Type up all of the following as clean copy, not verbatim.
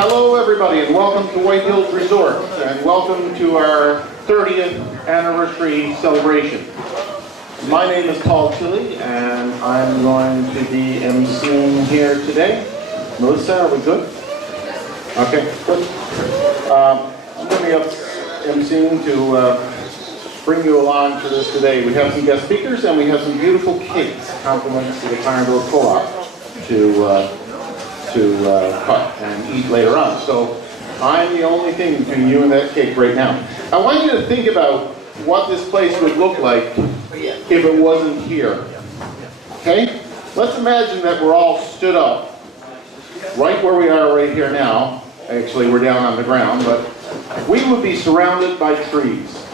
Hello everybody and welcome to White Hills Resort and welcome to our 30th anniversary celebration. My name is Tilley and I'm going to be emceeing here today. Melissa, are we good? Okay, good. I'm going to be emceeing to bring you along to this today. We have some guest speakers and we have some beautiful cakes, compliments to the Clarenville Co-op to cut and eat later on. So I'm the only thing between you and that cake right now. I want you to think about what this place would look like if it wasn't here. Okay? Let's imagine that we're all stood up right where we are right here now. Actually, we're down on the ground, but we would be surrounded by trees.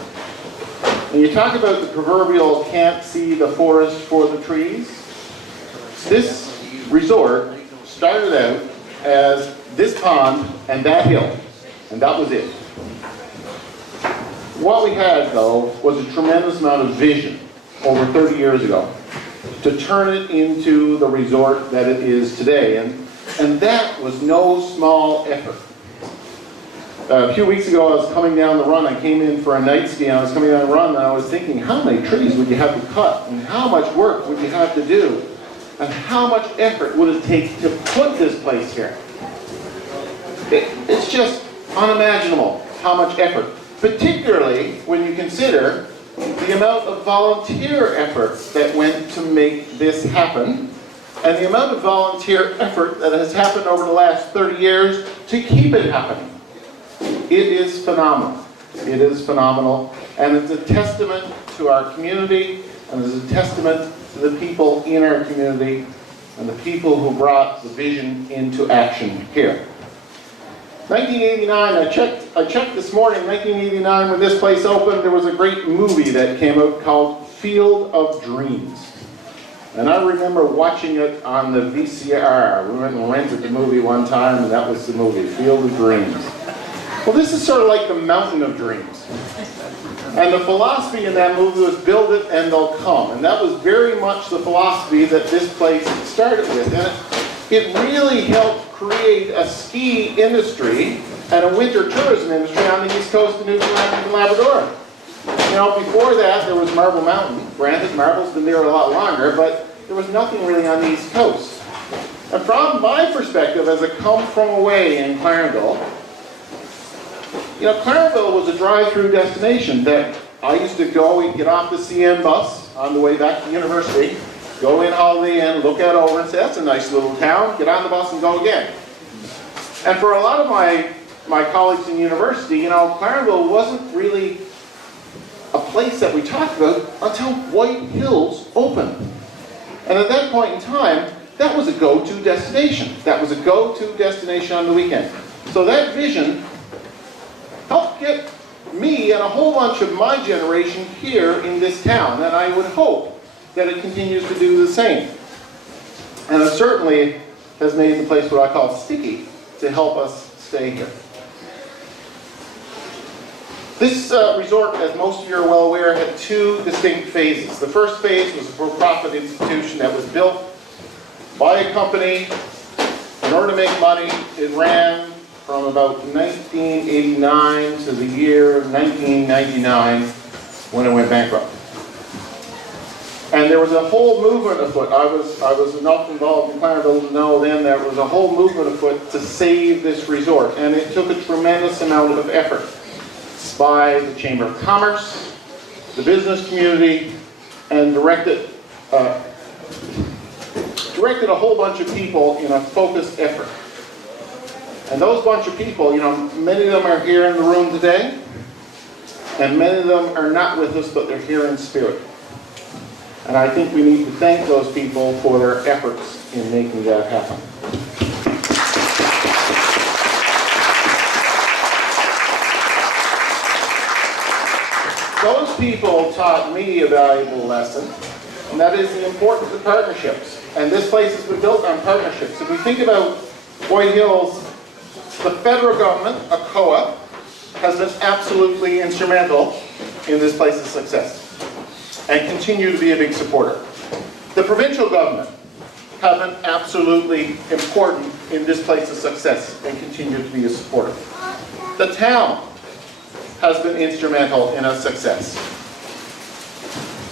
And you talk about the proverbial can't see the forest for the trees. This resort started out as this pond and that hill, and that was it. What we had, though, was a tremendous amount of vision over 30 years ago to turn it into the resort that it is today, and that was no small effort. A few weeks ago, I was coming down the run. I came in for a night ski, and I was coming down the run, and I was thinking, how many trees would you have to cut, and how much work would you have to do? And how much effort would it take to put this place here? It's just unimaginable how much effort, particularly when you consider the amount of volunteer effort that went to make this happen, and the amount of volunteer effort that has happened over the last 30 years to keep it happening. It is phenomenal. It is phenomenal, and it's a testament to our community, and it's a testament to the people in our community and the people who brought the vision into action here. 1989, I checked this morning, 1989 when this place opened, there was a great movie that came out called Field of Dreams. And I remember watching it on the VCR. We went and rented the movie one time and that was the movie, Field of Dreams. Well, this is sort of like the Mountain of Dreams. And the philosophy in that movie was build it and they'll come. And that was very much the philosophy that this place started with. And it really helped create a ski industry and a winter tourism industry on the east coast of Newfoundland and Labrador. You know, before that there was Marble Mountain. Granted, Marble's been there a lot longer, but there was nothing really on the east coast. And from my perspective, as a come from away in Clarenville, you know, Clarenville was a drive-through destination that I used to go and get off the CN bus on the way back to university, go in Holiday Inn, look out over and say, that's a nice little town, get on the bus and go again. And for a lot of my colleagues in university, you know, Clarenville wasn't really a place that we talked about until White Hills opened. And at that point in time, that was a go-to destination. That was a go-to destination on the weekend. So that vision helped get me and a whole bunch of my generation here in this town, and I would hope that it continues to do the same. And it certainly has made the place what I call sticky to help us stay here. This resort, as most of you are well aware, had two distinct phases. The first phase was a for-profit institution that was built by a company in order to make money. It ran from about 1989 to the year 1999 when it went bankrupt. And there was a whole movement afoot. I was enough involved in Clarenville to know then there was a whole movement afoot to save this resort. And it took a tremendous amount of effort by the Chamber of Commerce, the business community, and directed a whole bunch of people in a focused effort. And those bunch of people, you know, many of them are here in the room today, and many of them are not with us, but they're here in spirit. And I think we need to thank those people for their efforts in making that happen. Those people taught me a valuable lesson, and that is the importance of partnerships. And this place has been built on partnerships. If we think about White Hills, the federal government, a COA, has been absolutely instrumental in this place's success and continue to be a big supporter. The provincial government have been absolutely important in this place's success and continue to be a supporter. The town has been instrumental in its success.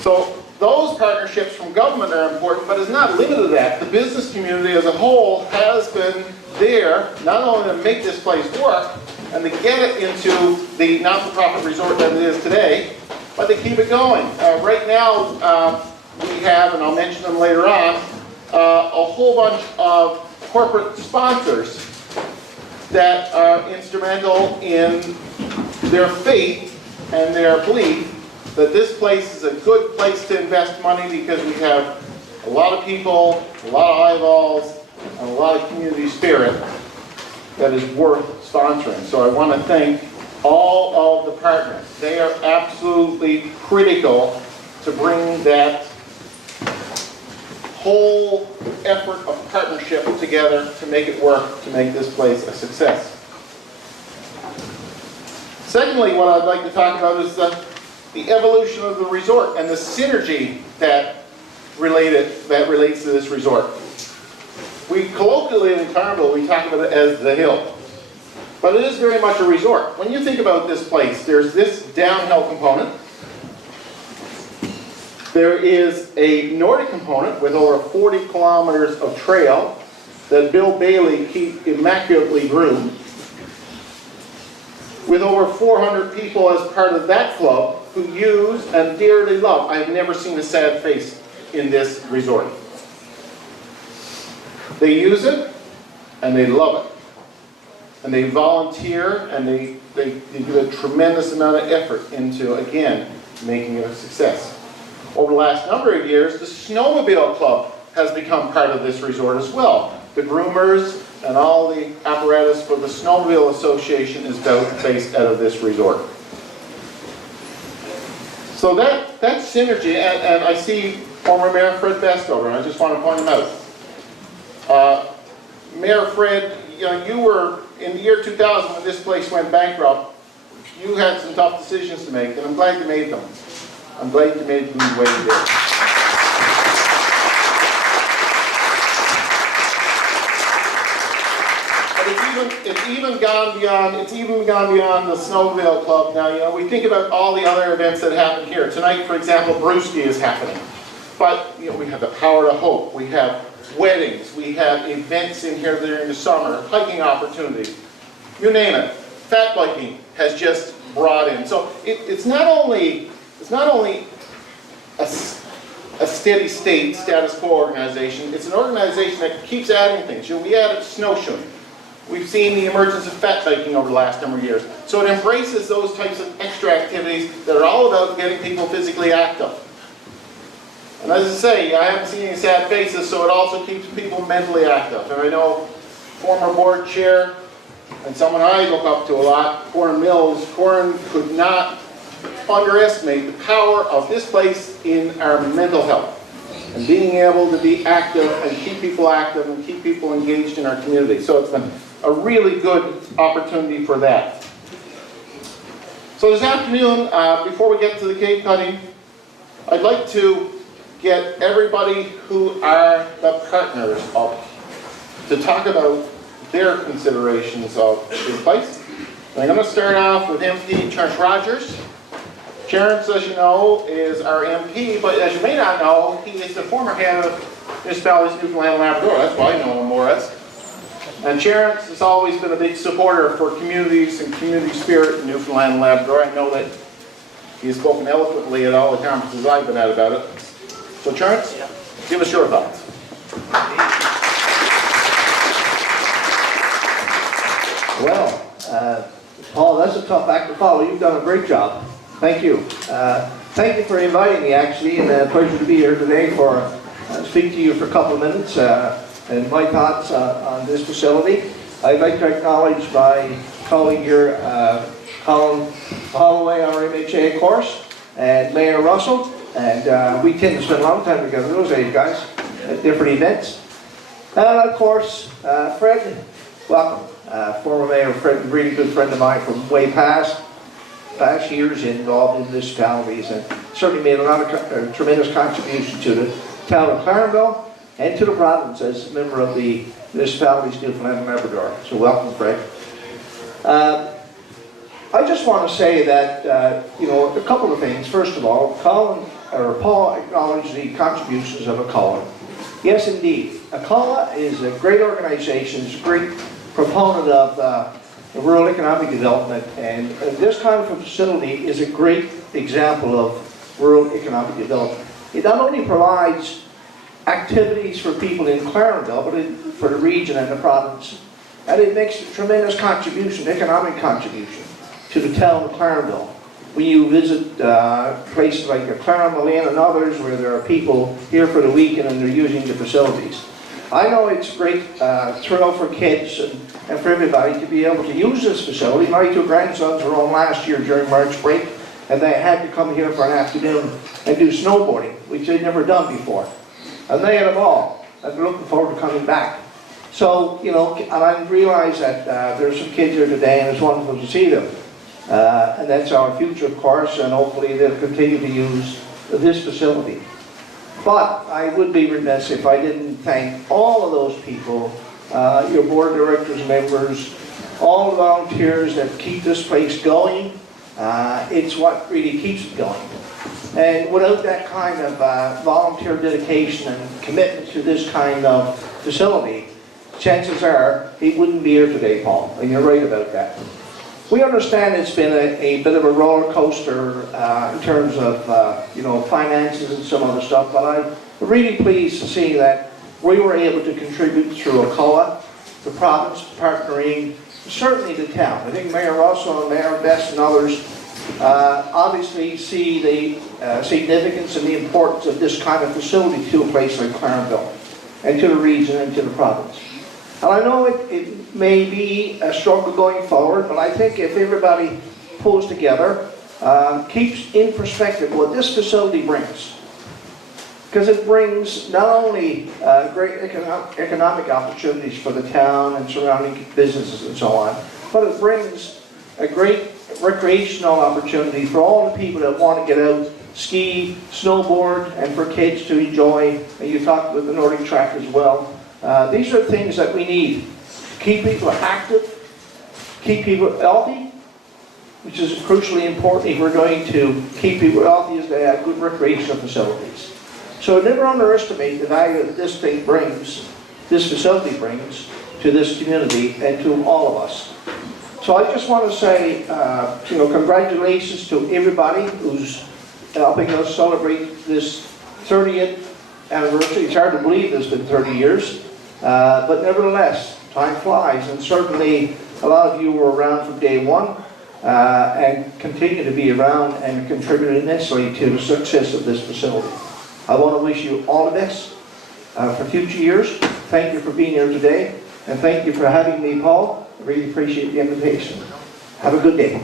So those partnerships from government are important, but it's not limited to that. The business community as a whole has been there, not only to make this place work, and to get it into the not-for-profit resort that it is today, but to keep it going. Right now, we have, and I'll mention them later on, a whole bunch of corporate sponsors that are instrumental in their faith and their belief that this place is a good place to invest money because we have a lot of people, a lot of eyeballs, and a lot of community spirit that is worth sponsoring. So I want to thank all of the partners. They are absolutely critical to bring that whole effort of partnership together to make it work, to make this place a success. Secondly, what I'd like to talk about is the evolution of the resort and the synergy that relates to this resort. We colloquially in Clarenville, we talk about it as the hill. But it is very much a resort. When you think about this place, there's this downhill component. There is a Nordic component with over 40 kilometers of trail that Bill Bailey keeps immaculately groomed. With over 400 people as part of that club who use and dearly love. I've never seen a sad face in this resort. They use it and they love it. And they volunteer and they give a tremendous amount of effort into, again, making it a success. Over the last number of years, the Snowmobile Club has become part of this resort as well. The groomers and all the apparatus for the Snowmobile Association is based out of this resort. So that synergy, and I see former Mayor Fred Bestover, and I just want to point him out. Mayor Fred, you were, in the year 2000 when this place went bankrupt, you had some tough decisions to make, and I'm glad you made them. I'm glad you made them the way you did. But it's even gone beyond the Snowmobile Club now. We think about all the other events that happen here. Tonight, for example, Brewski is happening. But we have the Power to Hope. We have weddings. We have events in here during the summer, hiking opportunities. You name it. Fat biking has just brought in. So it's not only a steady state, status quo organization. It's an organization that keeps adding things. We added snowshoeing. We've seen the emergence of fat biking over the last number of years. So it embraces those types of extra activities that are all about getting people physically active. And as I say, I haven't seen any sad faces, so it also keeps people mentally active. And I know former board chair and someone I look up to a lot, Corin Mills, Corin could not underestimate the power of this place in our mental health and being able to be active and keep people active and keep people engaged in our community. So it's been a really good opportunity for that. So this afternoon, before we get to the cake cutting, I'd like to get everybody who are the partners up to talk about their considerations of this place. And I'm going to start off with MP Churence Rogers. Churence, as you know, is our MP, but as you may not know, he is the former head of Municipalities Newfoundland and Labrador. That's why I know him more or less. And Churence has always been a big supporter for communities and community spirit in Newfoundland and Labrador. I know that he has spoken eloquently at all the conferences I've been at about it. So Churence, give us your thoughts. Well, Paul, that's a tough act to follow. You've done a great job. Thank you. Thank you for inviting me, actually, and a pleasure to be here today for speak to you for a couple of minutes and my thoughts on this facility. I'd like to acknowledge my colleague here, Colin Holloway, our MHA course, and Mayor Russell. And we tend to spend a long time together those days, guys, at different events. And of course, Fred, welcome. Former Mayor Fred, a really good friend of mine from way past years involved in municipalities, and certainly made a lot of tremendous contribution to the town of Clarenville and to the province as a member of the municipalities of Newfoundland and Labrador. So welcome, Fred. I just want to say that, you know, a couple of things. First of all, Paul acknowledged the contributions of ACOLA. Yes, indeed. ACOLA is a great organization, it's a great proponent of rural economic development, and this kind of a facility is a great example of rural economic development. It not only provides activities for people in Clarenville, but for the region and the province, and it makes a tremendous contribution, economic contribution, to the town of Clarenville. When you visit places like Clarenville and others where there are people here for the weekend and they're using the facilities. I know it's a great thrill for kids and for everybody to be able to use this facility. My two grandsons were on last year during March break, and they had to come here for an afternoon and do snowboarding, which they'd never done before. And they had a ball, and they're looking forward to coming back. So, you know, and I realize that there's some kids here today, and it's wonderful to see them. And that's our future, of course, and hopefully they'll continue to use this facility. But I would be remiss if I didn't thank all of those people, your board of directors members, all the volunteers that keep this place going. It's what really keeps it going. And without that kind of volunteer dedication and commitment to this kind of facility, chances are he wouldn't be here today, Paul, and you're right about that. We understand it's been a bit of a roller coaster in terms of you know, finances and some other stuff, but I'm really pleased to see that we were able to contribute through ACOLA, the province partnering, certainly the town. I think Mayor Russell and Mayor Best and others obviously see the significance and the importance of this kind of facility to a place like Clarenville, and to the region and to the province. And I know it may be a struggle going forward, but I think if everybody pulls together, keeps in perspective what this facility brings, because it brings not only great economic opportunities for the town and surrounding businesses and so on, but it brings a great recreational opportunity for all the people that want to get out, ski, snowboard, and for kids to enjoy. And you talked about the Nordic track as well. These are things that we need. Keep people active, keep people healthy, which is crucially important if we're going to keep people healthy, is they have good recreational facilities. So never underestimate the value that this thing brings, this facility brings to this community and to all of us. So I just want to say, you know, congratulations to everybody who's helping us celebrate this 30th anniversary. It's hard to believe it's been 30 years, but nevertheless, time flies, and certainly a lot of you were around from day one and continue to be around and contribute immensely to the success of this facility. I want to wish you all the best for future years. Thank you for being here today, and thank you for having me, Paul. I really appreciate the invitation. Have a good day.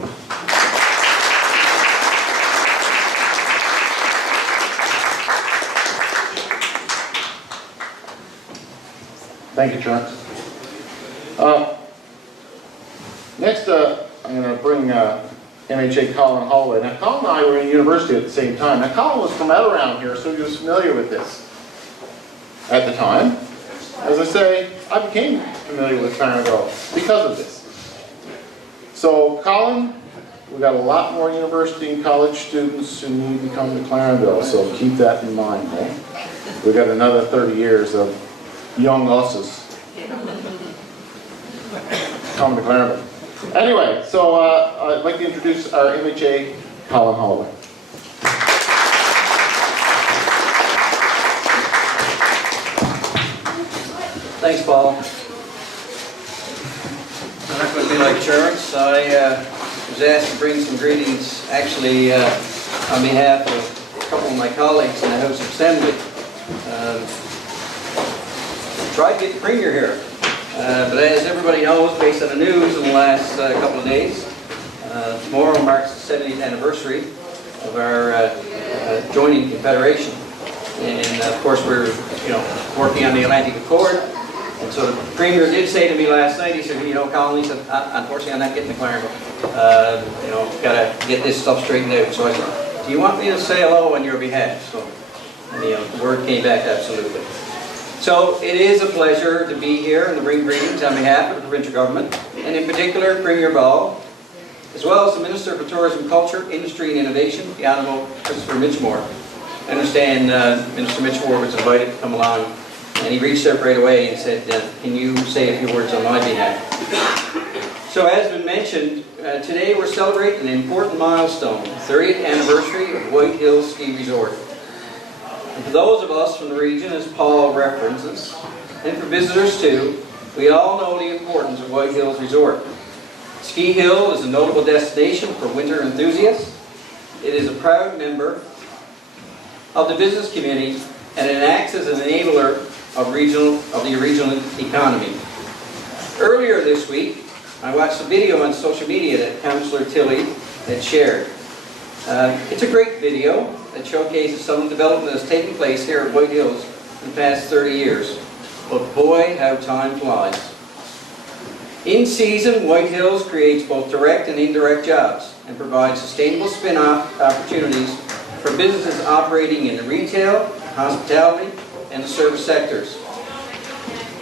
Thank you, Churence. Next, I'm going to bring MHA Colin Holloway. Now, Colin and I were in university at the same time. Now, Colin was from out around here, so he was familiar with this at the time. As I say, I became familiar with Clarenville because of this. So, Colin, we've got a lot more university and college students who need to come to Clarenville, so keep that in mind, eh? We've got another 30 years of young us's come to Clarenville. Anyway, so I'd like to introduce our MHA, Colin Holloway. Thanks, Paul. I'm not going to be like Churence. I was asked to bring some greetings, actually, on behalf of a couple of my colleagues in the House of Assembly. Tried to get the Premier here, but as everybody knows, based on the news in the last couple of days, tomorrow marks the 70th anniversary of our joining Confederation. And of course, we're working on the Atlantic Accord. And so the Premier did say to me last night, he said, Colin, he said, unfortunately, I'm not getting the Clarenville. Got to get this stuff straightened out. So I said, do you want me to say hello on your behalf? So, and the word came back, absolutely. So it is a pleasure to be here and to bring greetings on behalf of the provincial government, and in particular Premier Ball, as well as the Minister for Tourism, Culture, Industry and Innovation, the Honourable Christopher Mitchelmore. I understand Minister Mitchelmore was invited to come along, and he reached out right away and said, can you say a few words on my behalf? So as been mentioned, today we're celebrating an important milestone, the 30th anniversary of White Hills Ski Resort. And for those of us from the region, as Paul references, and for visitors too, we all know the importance of White Hills Resort. Ski Hill is a notable destination for winter enthusiasts. It is a proud member of the business community, and it acts as an enabler of the regional economy. Earlier this week, I watched a video on social media that Councillor Tilley had shared. It's a great video that showcases some of the development that's taken place here at White Hills in the past 30 years. But boy, how time flies. In season, White Hills creates both direct and indirect jobs and provides sustainable spin-off opportunities for businesses operating in the retail, hospitality, and the service sectors.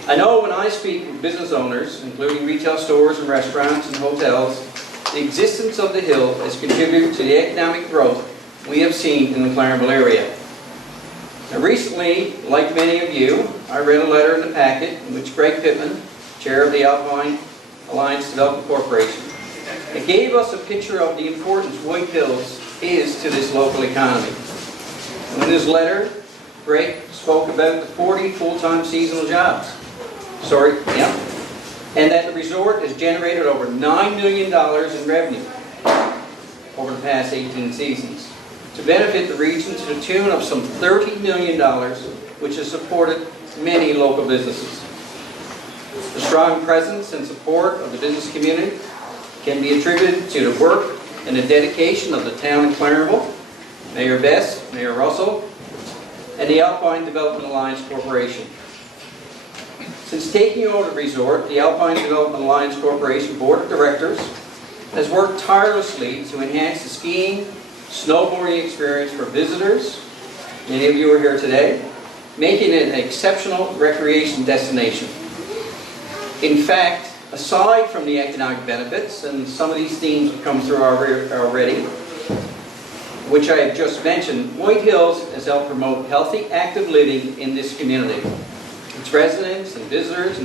I know when I speak with business owners, including retail stores and restaurants and hotels, the existence of the Hill has contributed to the economic growth we have seen in the Clarenville area. Now recently, like many of you, I read a letter in the packet in which Greg Pittman, Chair of the Alpine Alliance Development Corporation, it gave us a picture of the importance White Hills is to this local economy. And in his letter, Greg spoke about the 40 full-time seasonal jobs. And that the resort has generated over $9 million in revenue over the past 18 seasons to benefit the region to the tune of some $30 million, which has supported many local businesses. The strong presence and support of the business community can be attributed to the work and the dedication of the town of Clarenville, Mayor Best, Mayor Russell, and the Alpine Development Alliance Corporation. Since taking over the resort, the Alpine Development Alliance Corporation Board of Directors has worked tirelessly to enhance the skiing, snowboarding experience for visitors, many of you are here today, making it an exceptional recreation destination. In fact, aside from the economic benefits, and some of these themes have come through already, which I have just mentioned, White Hills has helped promote healthy, active living in this community. Its residents and visitors,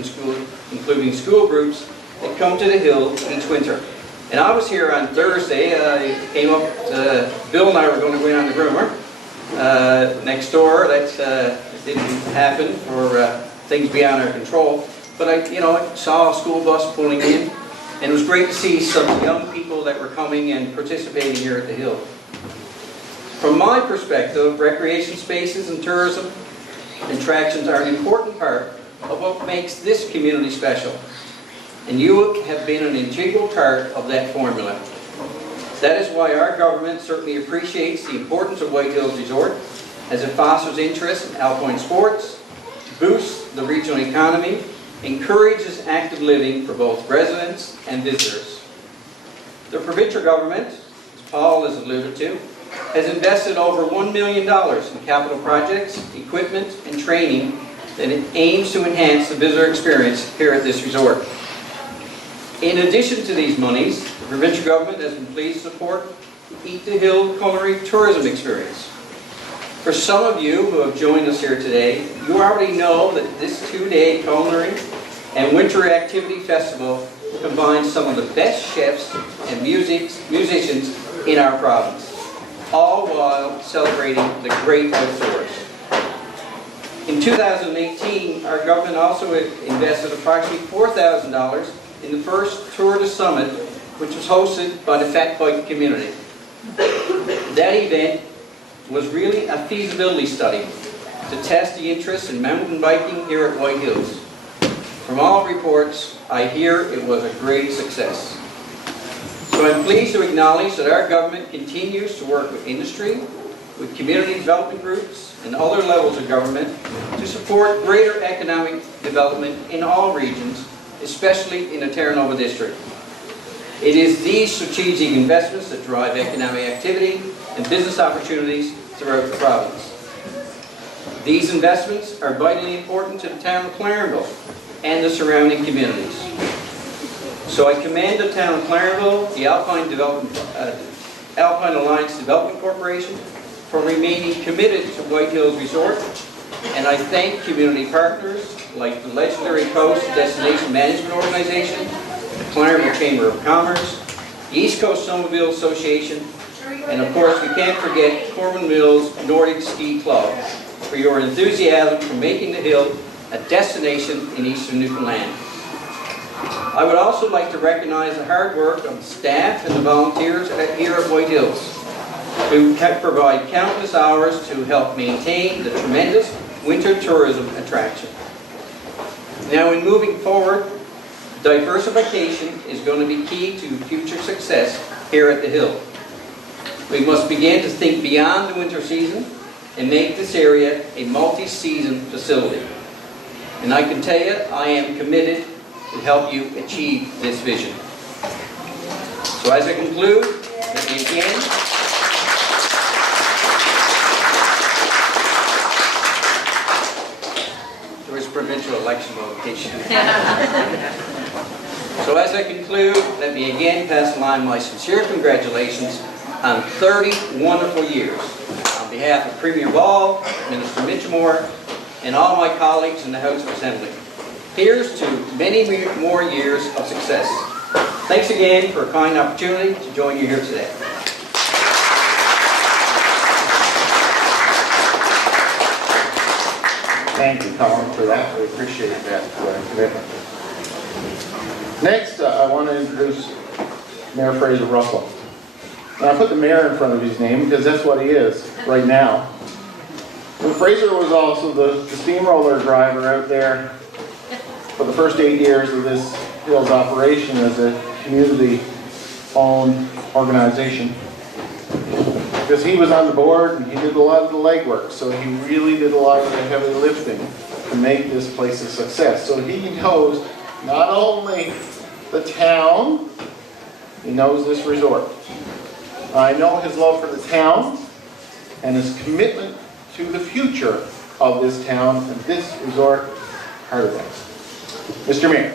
including school groups, that come to the Hill each winter. And I was here on Thursday. I came up to Bill and I were going to go in on the groomer next door. That didn't happen for things beyond our control. But I saw a school bus pulling in, and it was great to see some young people that were coming and participating here at the Hill. From my perspective, recreation spaces and tourism attractions are an important part of what makes this community special. And you have been an integral part of that formula. That is why our government certainly appreciates the importance of White Hills Resort as it fosters interest in alpine sports, boosts the regional economy, encourages active living for both residents and visitors. The provincial government, as Paul has alluded to, has invested over $1 million in capital projects, equipment, and training that it aims to enhance the visitor experience here at this resort. In addition to these monies, the provincial government has been pleased to support the Eat the Hill culinary tourism experience. For some of you who have joined us here today, you already know that this 2-day culinary and winter activity festival combines some of the best chefs and musicians in our province, all while celebrating the great outdoors. In 2018, our government also invested approximately $4,000 in the first Tour de Summit, which was hosted by the Fat Bike community. That event was really a feasibility study to test the interest in mountain biking here at White Hills. From all reports, I hear it was a great success. So I'm pleased to acknowledge that our government continues to work with industry, with community development groups, and other levels of government to support greater economic development in all regions, especially in the Terra Nova District. It is these strategic investments that drive economic activity and business opportunities throughout the province. These investments are vitally important to the town of Clarenville and the surrounding communities. So I commend the town of Clarenville, the Alpine Alliance Development Corporation for remaining committed to White Hills Resort, and I thank community partners like the Legendary Coast Destination Management Organization, the Clarenville Chamber of Commerce, the East Coast Snowmobile Association, and of course we can't forget Corman Mills Nordic Ski Club for your enthusiasm for making the hill a destination in eastern Newfoundland. I would also like to recognize the hard work of the staff and the volunteers here at White Hills who provide countless hours to help maintain the tremendous winter tourism attraction. Now in moving forward, diversification is going to be key to future success here at the Hill. We must begin to think beyond the winter season and make this area a multi-season facility. And I can tell you, I am committed to help you achieve this vision. So as I conclude, let me again there is provincial election motivation. So as I conclude, let me again pass along my sincere congratulations on 30 wonderful years. On behalf of Premier Ball, Minister Mitchelmore, and all my colleagues in the House of Assembly, here's to many more years of success. Thanks again for a kind opportunity to join you here today. Thank you, Colin, for that. We appreciate that commitment. Next, I want to introduce Mayor Frazer Russell. And I put the mayor in front of his name because that's what he is right now. And Frazer was also the steamroller driver out there for the first 8 years of this Hills operation as a community-owned organization. Because he was on the board and he did a lot of the legwork, so he really did a lot of the heavy lifting to make this place a success. So he knows not only the town, he knows this resort. I know his love for the town and his commitment to the future of this town and this resort, part of that. Mr. Mayor.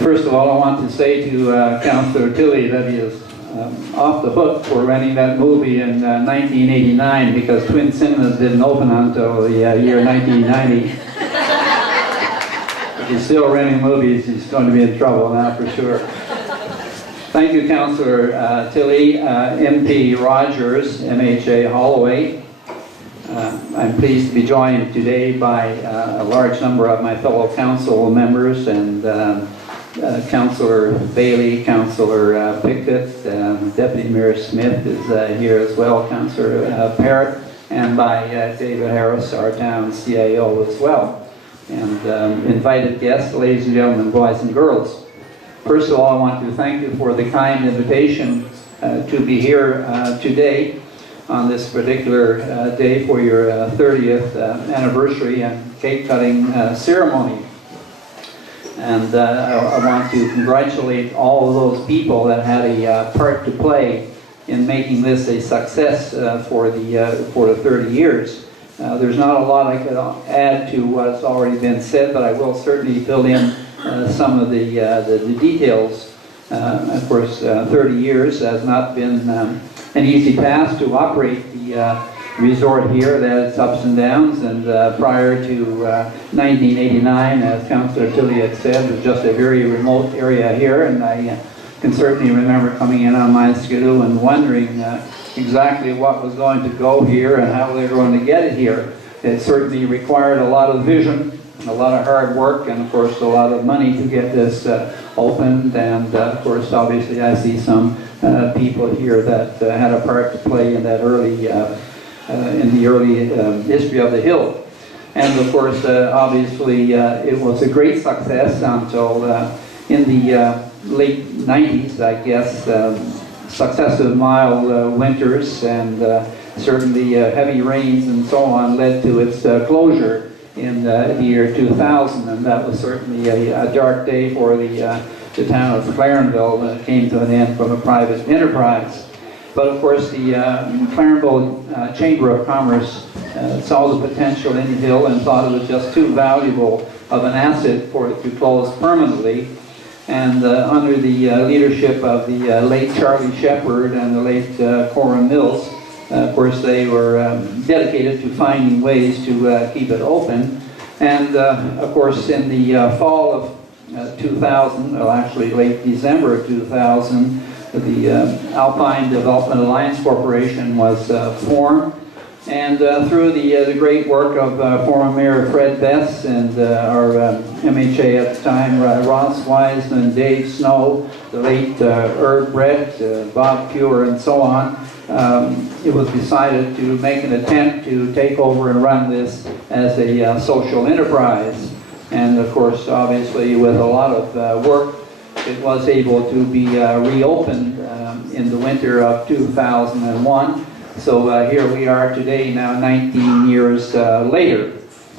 First of all, I want to say to Councillor Tilley that he is off the hook for renting that movie in 1989 because Twin Cinemas didn't open until the year 1990. If he's still renting movies, he's going to be in trouble now for sure. Thank you, Councillor Tilley, MP Rogers, MHA Holloway. I'm pleased to be joined today by a large number of my fellow council members and Councillor Bailey, Councillor Pickett, Deputy Mayor Smith is here as well, Councillor Parrott, and by David Harris, our town CIO as well. And invited guests, ladies and gentlemen, boys and girls. First of all, I want to thank you for the kind invitation to be here today on this particular day for your 30th anniversary and cake cutting ceremony. And I want to congratulate all of those people that had a part to play in making this a success for the 30 years. There's not a lot I could add to what's already been said, but I will certainly fill in some of the details. Of course, 30 years has not been an easy task to operate the resort here. That its ups and downs, and prior to 1989, as Councillor Tilley had said, it was just a very remote area here, and I can certainly remember coming in on my skidoo and wondering exactly what was going to go here and how they were going to get it here. It certainly required a lot of vision, a lot of hard work, and of course a lot of money to get this opened, and of course obviously I see some people here that had a part to play in that early in the early history of the Hill. And of course, obviously, it was a great success until in the late 90s, I guess, successive mild winters and certainly heavy rains and so on led to its closure in the year 2000, and that was certainly a dark day for the town of Clarenville when it came to an end from a private enterprise. But of course, the Clarenville Chamber of Commerce saw the potential in the hill and thought it was just too valuable of an asset for it to close permanently. And under the leadership of the late Charlie Shepherd and the late Cora Mills, of course, they were dedicated to finding ways to keep it open. And of course, in the fall of 2000, well, actually late December of 2000, the Alpine Development Alliance Corporation was formed. And through the great work of former Mayor Fred Bess and our MHA at the time, Ross Wiseman, Dave Snow, the late Herb Brett, Bob Pure, and so on, it was decided to make an attempt to take over and run this as a social enterprise. And of course, obviously, with a lot of work, it was able to be reopened in the winter of 2001. So here we are today, now 19 years later.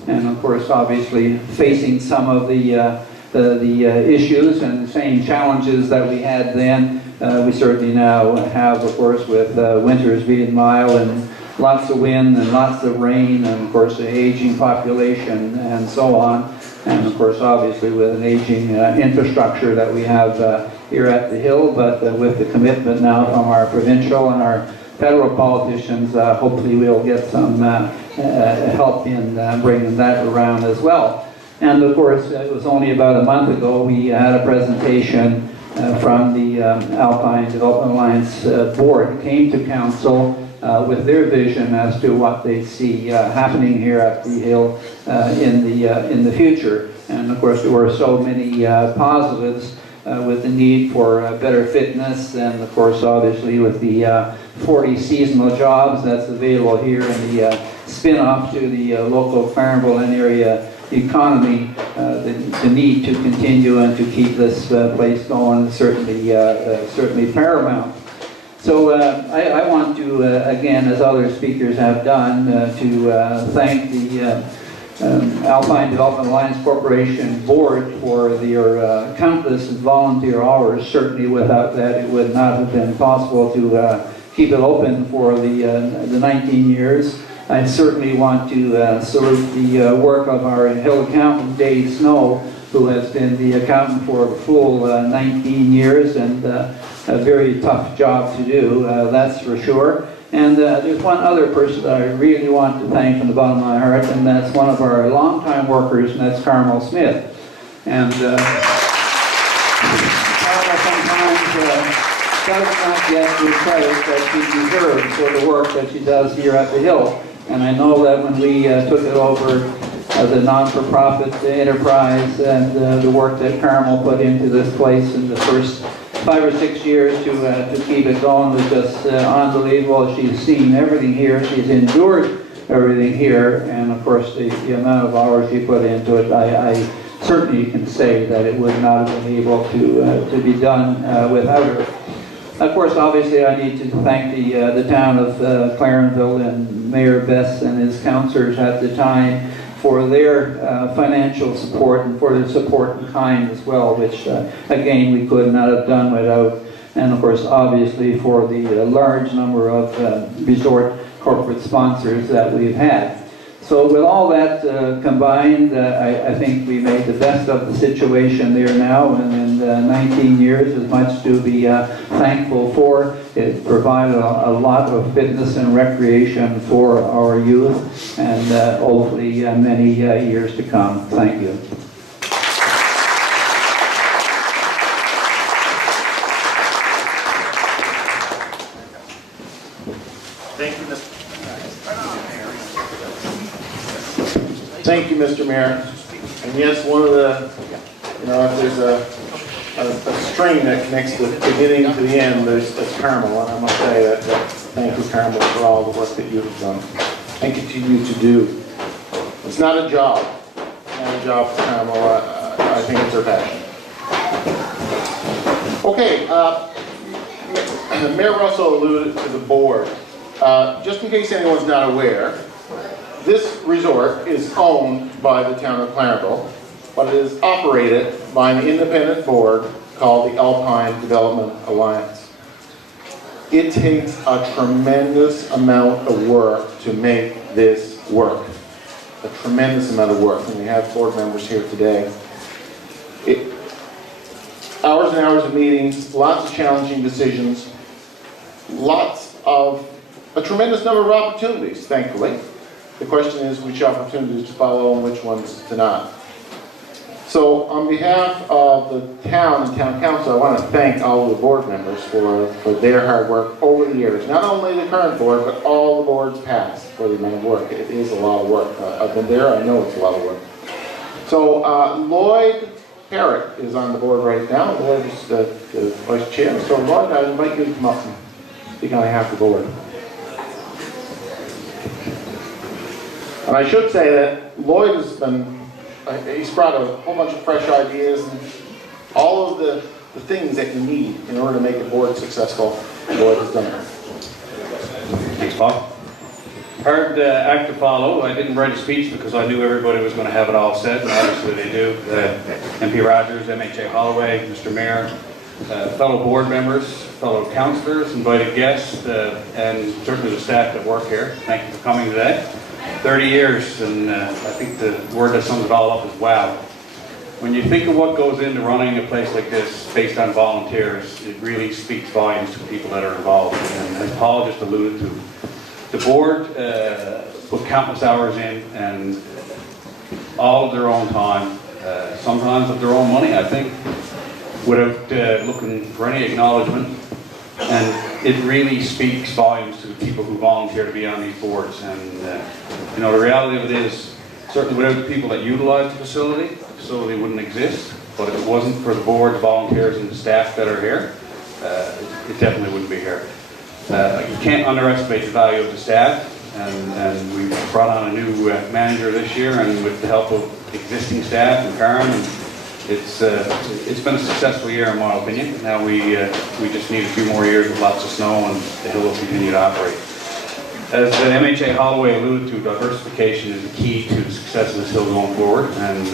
And of course, obviously, facing some of the issues and the same challenges that we had then, we certainly now have, of course, with winters being mild and lots of wind and lots of rain, and of course, the aging population and so on. And of course, obviously, with an aging infrastructure that we have here at the Hill, but with the commitment now from our provincial and our federal politicians, hopefully we'll get some help in bringing that around as well. And of course, it was only about a month ago we had a presentation from the Alpine Development Alliance board, came to council with their vision as to what they see happening here at the Hill in the future. And of course, there were so many positives with the need for better fitness, and of course, obviously, with the 40 seasonal jobs that's available here and the spin-off to the local Clarenville and area economy, the need to continue and to keep this place going is certainly paramount. So I want to, again, as other speakers have done, to thank the Alpine Development Alliance Corporation Board for their countless volunteer hours. Certainly without that it would not have been possible to keep it open for the 19 years. I certainly want to salute the work of our Hill accountant, Dave Snow, who has been the accountant for a full 19 years, and a very tough job to do, that's for sure. And there's one other person that I really want to thank from the bottom of my heart, and that's one of our longtime workers, and that's Carmel Smith. And Carmel sometimes does not get the credit that she deserves for the work that she does here at the Hill. And I know that when we took it over as a non-for-profit enterprise, and the work that Carmel put into this place in the first 5 or 6 years to keep it going was just unbelievable. She's seen everything here, she's endured everything here, and of course the amount of hours she put into it, I certainly can say that it would not have been able to be done without her. Of course, obviously, I need to thank the town of Clarenville and Mayor Bess and his councillors at the time for their financial support and for their support in kind as well, which, again, we could not have done without. And of course, obviously, for the large number of resort corporate sponsors that we've had. So with all that combined, I think we made the best of the situation there now, and in 19 years, as much to be thankful for. It provided a lot of fitness and recreation for our youth, and hopefully many years to come. Thank you. Thank you, Mr. Thank you, Mr. Mayor. And yes, one of the, if there's a string that connects the beginning to the end, there's Carmel. And I must say that thank you, Carmel, for all the work that you have done. And continue to do. It's not a job. It's not a job for Carmel. I think it's her passion. Okay, Mayor Russell alluded to the board. Just in case anyone's not aware, this resort is owned by the town of Clarenville, but it is operated by an independent board called the Alpine Development Alliance. It takes a tremendous amount of work to make this work. A tremendous amount of work, and we have board members here today. Hours and hours of meetings, lots of challenging decisions, a tremendous number of opportunities, thankfully. The question is which opportunities to follow and which ones to not. So on behalf of the town and town council, I want to thank all of the board members for their hard work over the years. Not only the current board, but all the boards past for the amount of work. It is a lot of work. I've been there, I know it's a lot of work. So Lloyd Parrott is on the board right now. Lloyd is the vice chair. So Lloyd, I invite you to come up and speak on behalf of the board. And I should say that Lloyd has been, he's brought a whole bunch of fresh ideas and all of the things that you need in order to make a board successful. Lloyd has done it. Thanks, Bob. Hard act to follow. I didn't write a speech because I knew everybody was going to have it all said, and obviously they do. MP Rogers, MHA Holloway, Mr. Mayor, fellow board members, fellow councillors, invited guests, and certainly the staff that work here. Thank you for coming today. 30 years, and I think the word that sums it all up is wow. When you think of what goes into running a place like this based on volunteers, it really speaks volumes to the people that are involved. And as Paul just alluded to, the board put countless hours in, and all of their own time, sometimes of their own money, I think, without looking for any acknowledgement. And it really speaks volumes to the people who volunteer to be on these boards. And you know, the reality of it is, certainly without the people that utilize the facility wouldn't exist. But if it wasn't for the board, the volunteers, and the staff that are here, it definitely wouldn't be here. You can't underestimate the value of the staff, and we brought on a new manager this year, and with the help of existing staff and Kathryn, and it's been a successful year in my opinion. Now we just need a few more years with lots of snow, and the hill will continue to operate. As MHA Holloway alluded to, diversification is the key to the success of this hill going forward, and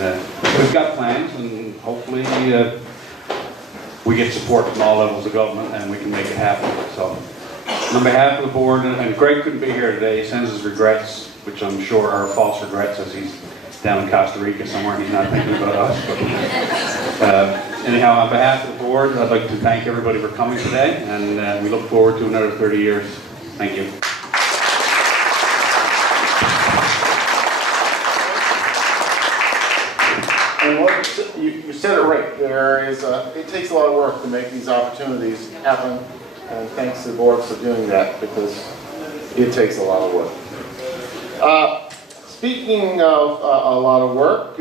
we've got plans, and hopefully we get support from all levels of government, and we can make it happen. So, on behalf of the board, and Greg couldn't be here today, he sends his regrets, which I'm sure are false regrets, as he's down in Costa Rica somewhere, he's not thinking about us. But, anyhow, on behalf of the board, I'd like to thank everybody for coming today, and we look forward to another 30 years. Thank you. And what you said it right. It takes a lot of work to make these opportunities happen, and thanks to the board for doing that, because it takes a lot of work. Speaking of a lot of work,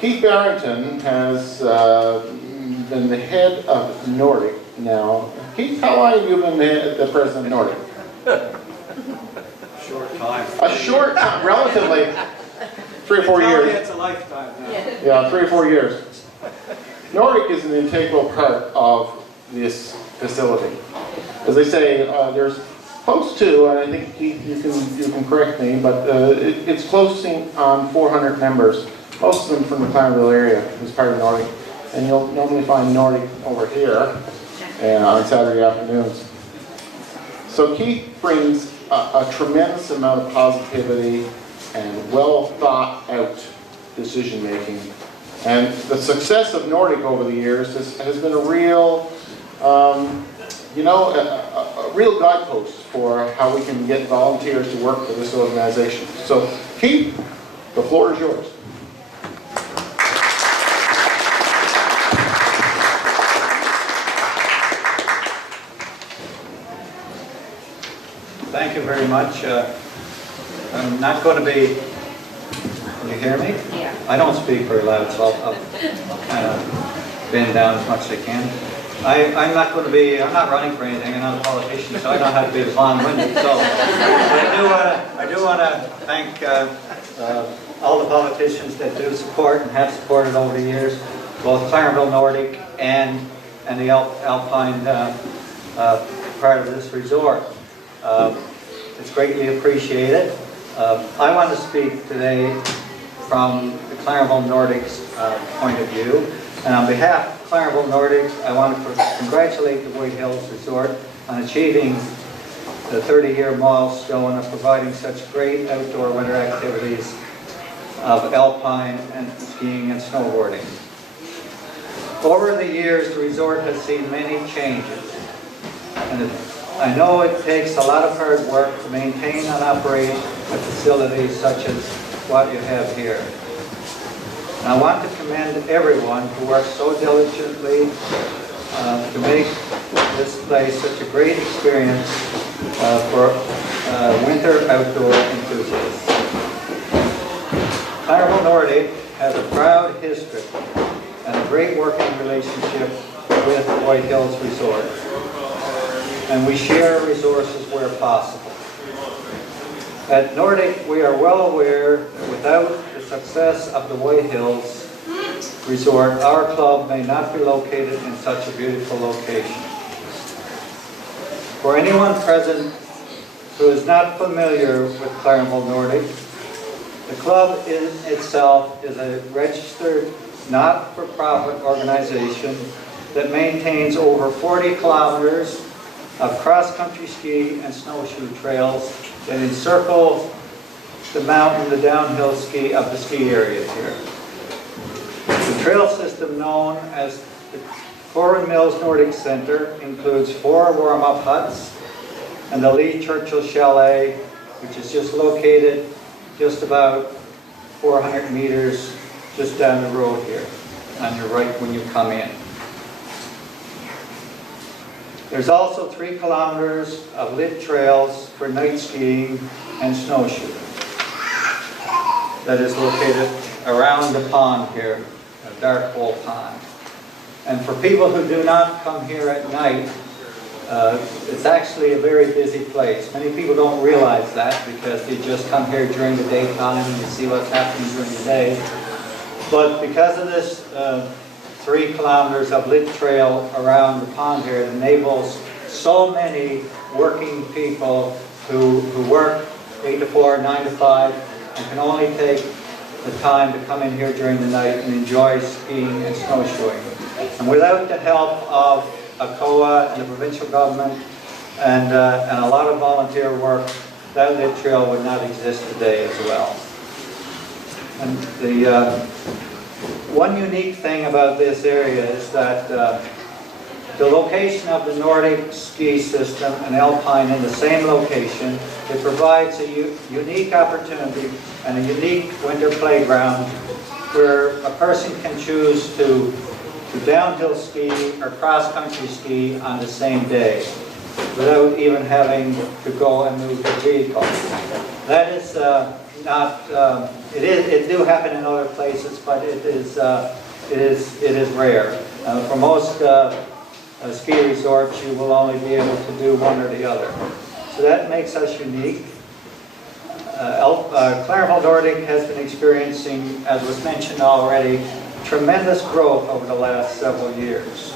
Keith Barrington has been the head of Nordic now. Keith, how long have you been the president of Nordic? Short time. A short time, relatively. 3 or 4 years. It's a lifetime now. Yeah, 3 or 4 years. Nordic is an integral part of this facility. As I say, there's close to, and I think Keith, you can correct me, but it's close on 400 members, most of them from the Clarenville area, who's part of Nordic. And you'll normally find Nordic over here on Saturday afternoons. So Keith brings a tremendous amount of positivity and well thought out decision making. And the success of Nordic over the years has been a real, a real guidepost for how we can get volunteers to work for this organization. So Keith, the floor is yours. Thank you very much. I'm not going to be, can you hear me? Yeah. I don't speak very loud, so I'll kind of bend down as much as I can. I'm not running for anything, I'm not a politician, so I don't have to be long-winded. So I do want to thank all the politicians that do support and have supported over the years, both Clarenville Nordic and the Alpine part of this resort. It's greatly appreciated. I want to speak today from the Clarenville Nordic's point of view. And on behalf of Clarenville Nordic, I want to congratulate the White Hills Resort on achieving the 30-year milestone of providing such great outdoor winter activities of alpine and skiing and snowboarding. Over the years, the resort has seen many changes. And I know it takes a lot of hard work to maintain and operate a facility such as what you have here. And I want to commend everyone who works so diligently to make this place such a great experience for winter outdoor enthusiasts. Clarenville Nordic has a proud history and a great working relationship with White Hills Resort. And we share resources where possible. At Nordic, we are well aware that without the success of the White Hills Resort, our club may not be located in such a beautiful location. For anyone present who is not familiar with Clarenville Nordic, the club in itself is a registered not-for-profit organization that maintains over 40 kilometers of cross-country ski and snowshoe trails that encircle the mountain, the downhill ski of the ski areas here. The trail system known as the Corin Mills Nordic Center includes 4 warm-up huts and the Lee Churchill Chalet, which is just located just about 400 meters just down the road here on your right when you come in. There's also 3 kilometers of lit trails for night skiing and snowshoeing that is located around the pond here, a dark hole pond. And for people who do not come here at night, it's actually a very busy place. Many people don't realize that because they just come here during the daytime and you see what's happening during the day. But because of this 3 kilometers of lit trail around the pond here, it enables so many working people who work 8 to 4, 9 to 5, and can only take the time to come in here during the night and enjoy skiing and snowshoeing. And without the help of ACOA and the provincial government and a lot of volunteer work, that lit trail would not exist today as well. And the one unique thing about this area is that the location of the Nordic ski system and alpine in the same location, it provides a unique opportunity and a unique winter playground where a person can choose to downhill ski or cross-country ski on the same day without even having to go and move their vehicle. That is it do happen in other places, but it is rare. For most ski resorts, you will only be able to do one or the other. So that makes us unique. Clarenville Nordic has been experiencing, as was mentioned already, tremendous growth over the last several years.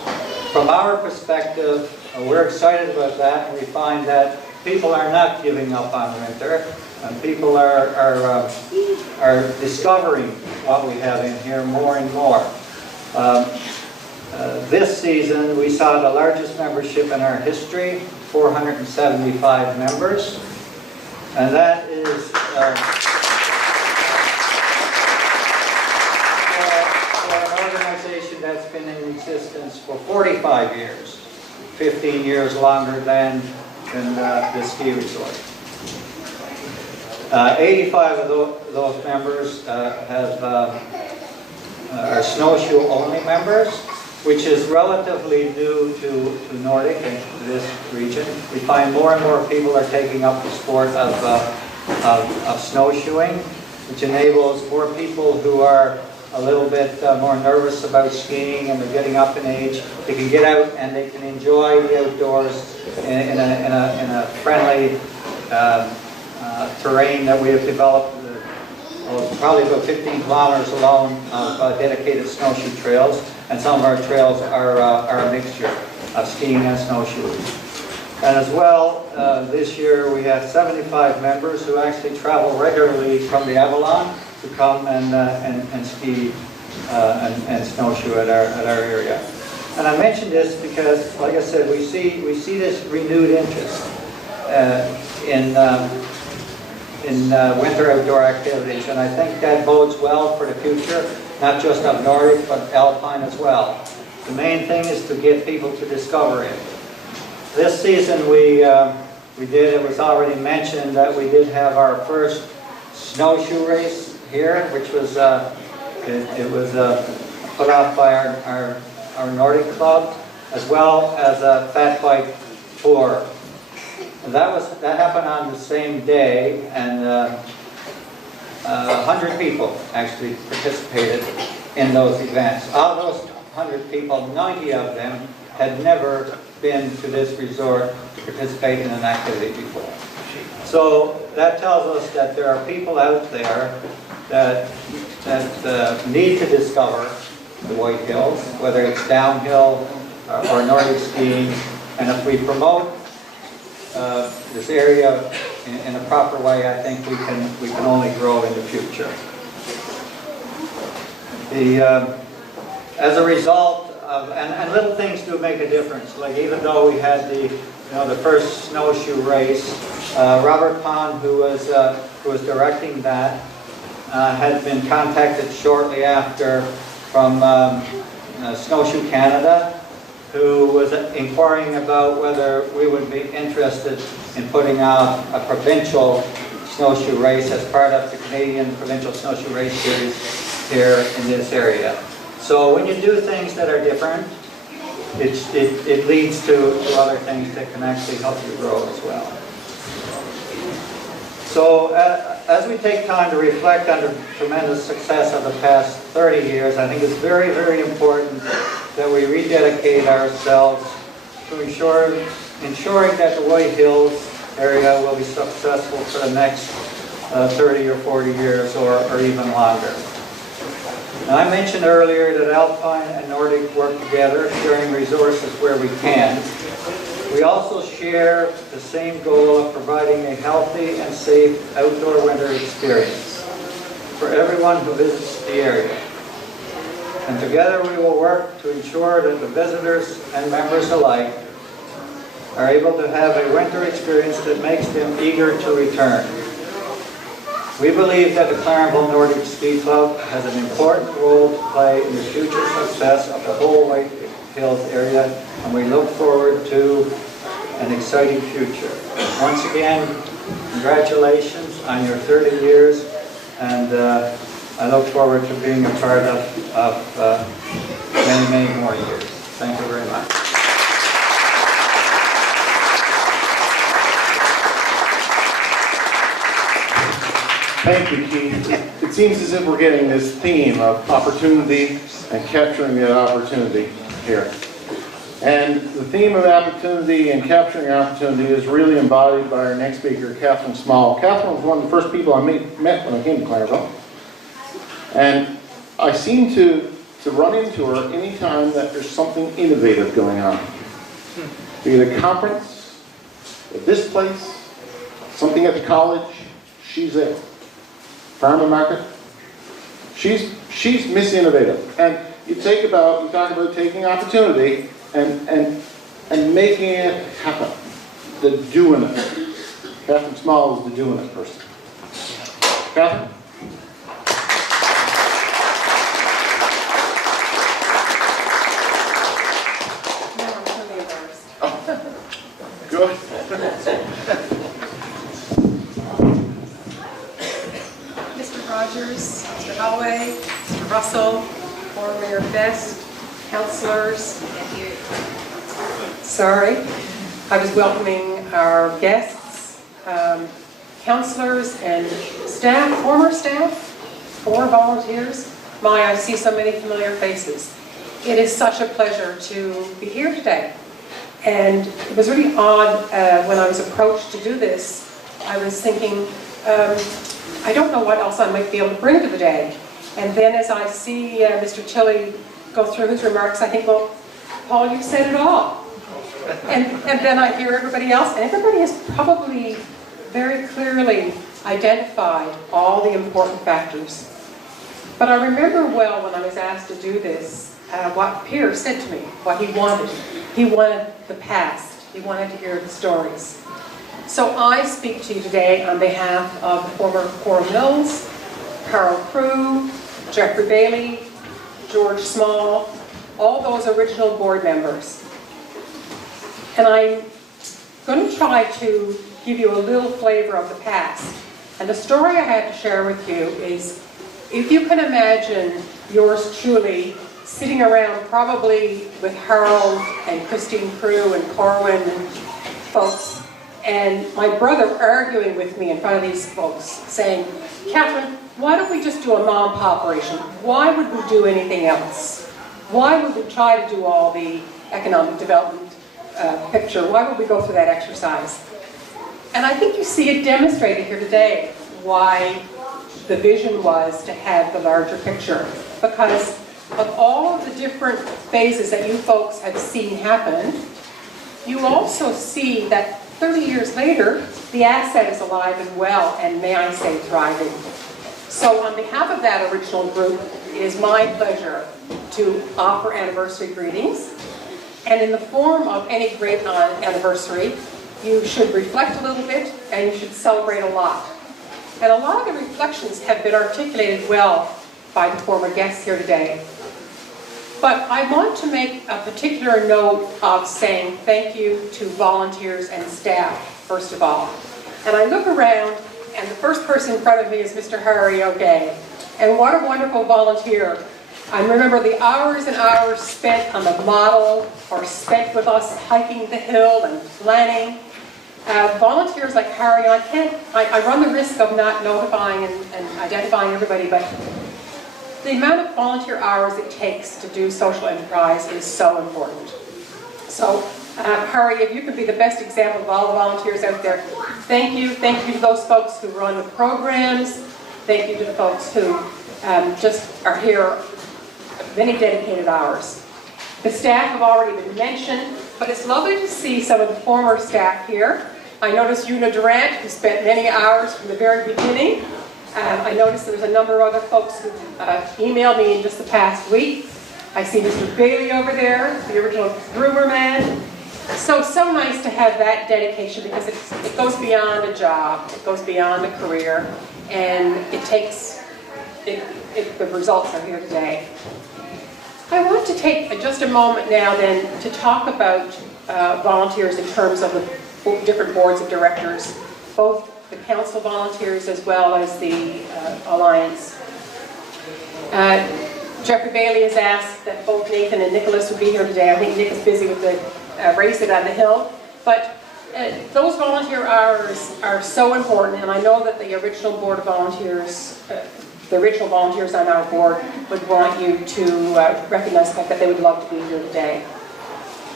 From our perspective, we're excited about that, and we find that people are not giving up on winter. People are discovering what we have in here more and more. This season, we saw the largest membership in our history, 475 members. And that is for an organization that's been in existence for 45 years, 15 years longer than the ski resort. 85 of those members are snowshoe-only members, which is relatively new to Nordic and to this region. We find more and more people are taking up the sport of snowshoeing, which enables more people who are a little bit more nervous about skiing and they're getting up in age. They can get out and they can enjoy the outdoors in a friendly terrain that we have developed. Probably about 15 kilometers alone of dedicated snowshoe trails, and some of our trails are a mixture of skiing and snowshoeing. And as well, this year we have 75 members who actually travel regularly from the Avalon to come and ski and snowshoe at our area. And I mention this because, like I said, we see this renewed interest in winter outdoor activities, and I think that bodes well for the future, not just of Nordic, but Alpine as well. The main thing is to get people to discover it. This season we did, it was already mentioned that we did have our first snowshoe race here, which was it was put off by our Nordic club, as well as a fat bike tour. And that happened on the same day, and 100 people actually participated in those events. Of those 100 people, 90 of them had never been to this resort to participate in an activity before. So that tells us that there are people out there that need to discover the White Hills, whether it's downhill or Nordic skiing, and if we promote this area in a proper way, I think we can only grow in the future. As a result of, and little things do make a difference. Like even though we had the first snowshoe race, Robert Pond, who was directing that, had been contacted shortly after from Snowshoe Canada, who was inquiring about whether we would be interested in putting out a provincial snowshoe race as part of the Canadian Provincial Snowshoe Race Series here in this area. So when you do things that are different, it leads to other things that can actually help you grow as well. So as we take time to reflect on the tremendous success of the past 30 years, I think it's very, very important that we rededicate ourselves to ensuring that the White Hills area will be successful for the next 30 or 40 years or even longer. Now, I mentioned earlier that Alpine and Nordic work together, sharing resources where we can. We also share the same goal of providing a healthy and safe outdoor winter experience for everyone who visits the area. And together we will work to ensure that the visitors and members alike are able to have a winter experience that makes them eager to return. We believe that the Clarenville Nordic Ski Club has an important role to play in the future success of the whole White Hills area, and we look forward to an exciting future. Once again, congratulations on your 30 years, and I look forward to being a part of many, many more years. Thank you very much. Thank you, Keith. It seems as if we're getting this theme of opportunity and capturing that opportunity here. And the theme of opportunity and capturing opportunity is really embodied by our next speaker, Kathryn Small. Kathryn was one of the first people I met when I came to Clarenville. And I seem to run into her anytime that there's something innovative going on. Be it a conference, at this place, something at the college, she's there. Farmer market, she's Miss Innovative. And you talk about taking opportunity and making it happen. The doing it. Kathryn Small is the doing it person. Kathryn? No, I'm totally embarrassed. Oh, good. Rogers, Mr. Holloway, Mr. Russell, former Mayor Best, councillors. Sorry, I was welcoming our guests, councillors and staff, former staff, 4 volunteers. My, I see so many familiar faces. It is such a pleasure to be here today. And it was really odd when I was approached to do this. I was thinking, I don't know what else I might be able to bring to the day. And then as I see Mr. Tilley go through his remarks, I think, well, Paul, you've said it all. And then I hear everybody else, and everybody has probably very clearly identified all the important factors. But I remember well when I was asked to do this, what Pierre said to me, what he wanted. He wanted the past. He wanted to hear the stories. So I speak to you today on behalf of the former Corps Mills, Carl Crew, Jeffrey Bailey, George Small, all those original board members. And I'm going to try to give you a little flavor of the past. And the story I have to share with you is, if you can imagine yours truly sitting around probably with Harold and Christine Crew and Corwin and folks, and my brother arguing with me in front of these folks, saying, Kathryn, why don't we just do a mom-and-pop operation? Why would we do anything else? Why would we try to do all the economic development picture? Why would we go through that exercise? And I think you see it demonstrated here today why the vision was to have the larger picture. Because of all of the different phases that you folks have seen happen, you also see that 30 years later, the asset is alive and well, and may I say, thriving. So on behalf of that original group, it is my pleasure to offer anniversary greetings. And in the form of any great anniversary, you should reflect a little bit, and you should celebrate a lot. And a lot of the reflections have been articulated well by the former guests here today. But I want to make a particular note of saying thank you to volunteers and staff, first of all. And I look around, and the first person in front of me is Mr. Harry O'Gay. And what a wonderful volunteer. I remember the hours and hours spent on the model, or spent with us hiking the hill and planning. Volunteers like Harry, I run the risk of not notifying and identifying everybody, but the amount of volunteer hours it takes to do social enterprise is so important. So, Harry, if you could be the best example of all the volunteers out there, thank you. Thank you to those folks who run the programs. Thank you to the folks who just are here many dedicated hours. The staff have already been mentioned, but it's lovely to see some of the former staff here. I noticed Una Durant, who spent many hours from the very beginning. I noticed there was a number of other folks who emailed me in just the past week. I see Mr. Bailey over there, the original groomer man. So nice to have that dedication, because it goes beyond a job, it goes beyond a career, and the results are here today. I want to take just a moment now then to talk about volunteers in terms of the different boards of directors, both the council volunteers as well as the Alliance. Jeffrey Bailey has asked that both Nathan and Nicholas would be here today. I think Nick is busy with the race it on the hill. But those volunteer hours are so important, and I know that the original board of volunteers, the original volunteers on our board would want you to recognize the fact that they would love to be here today.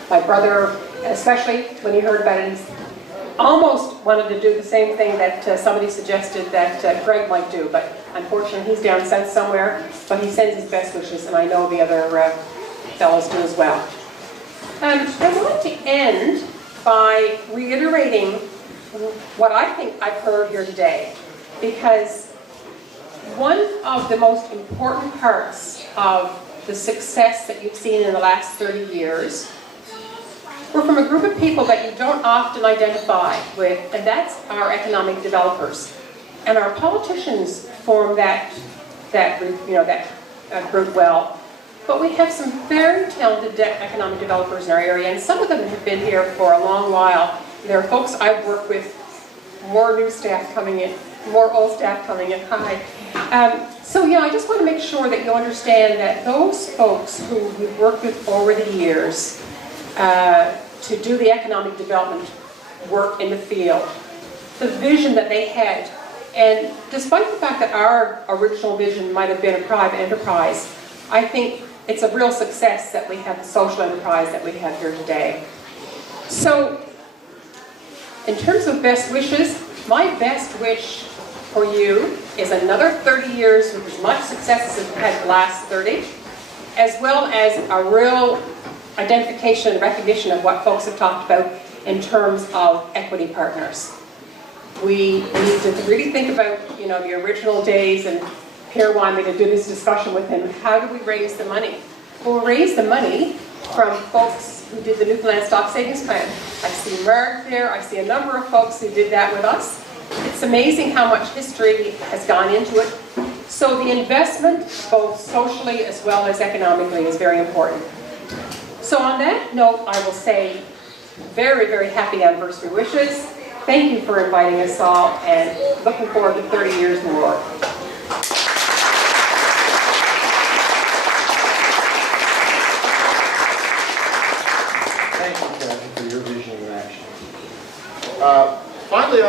My brother, especially when he heard about it, he almost wanted to do the same thing that somebody suggested that Greg might do, but unfortunately he's down south somewhere, but he sends his best wishes, and I know the other fellows do as well. I want to end by reiterating what I think I've heard here today, because one of the most important parts of the success that you've seen in the last 30 years were from a group of people that you don't often identify with, and that's our economic developers. And our politicians form that group well. But we have some very talented economic developers in our area, and some of them have been here for a long while. There are folks I've worked with, more new staff coming in, more old staff coming in. Hi. I just want to make sure that you understand that those folks who we've worked with over the years to do the economic development work in the field, the vision that they had, and despite the fact that our original vision might have been a private enterprise, I think it's a real success that we have the social enterprise that we have here today. So, in terms of best wishes, my best wish for you is another 30 years with as much success as we've had the last 30, as well as a real identification and recognition of what folks have talked about in terms of equity partners. We need to really think about, you know, the original days, and Pierre wanted me to do this discussion with him. How do we raise the money? Well, we'll raise the money from folks who did the Newfoundland Stock Savings Plan. I see Mirault there, I see a number of folks who did that with us. It's amazing how much history has gone into it. So the investment, both socially as well as economically, is very important. So on that note, I will say very, very happy anniversary wishes. Thank you for inviting us all, and looking forward to 30 years more. Thank you, Kathy, for your vision in action. Finally,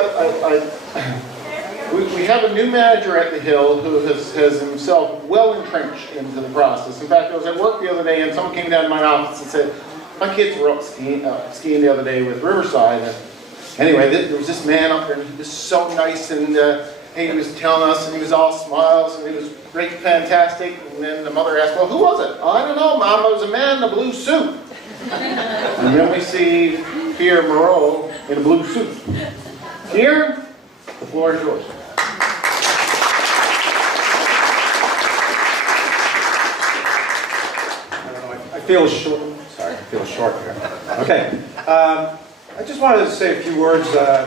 we have a new manager at the Hill who has himself well entrenched into the process. In fact, I was at work the other day and someone came down to my office and said, my kids were up skiing the other day with Riverside. And anyway, there was this man up there and he was so nice, and he was telling us, and he was all smiles, and he was great, fantastic. And then the mother asked, well, who was it? Oh, I don't know, Mom, it was a man in a blue suit. And then we see Pierre Mirault in a blue suit. Pierre, the floor is yours. I feel short. Sorry, I feel short here. Okay. I just wanted to say a few words,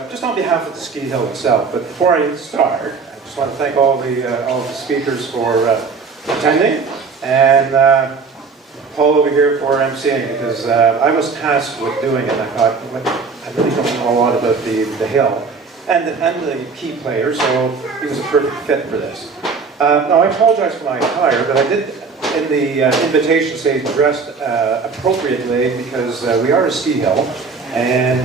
just on behalf of the ski hill itself. But before I start, I just want to thank all the speakers for attending, and Paul over here for emceeing, because I was tasked with doing it. And I thought, I really don't know a lot about the hill and the key players, so he was a perfect fit for this. Now, I apologize for my attire, but I did, in the invitation stage, dressed appropriately, because we are a ski hill, and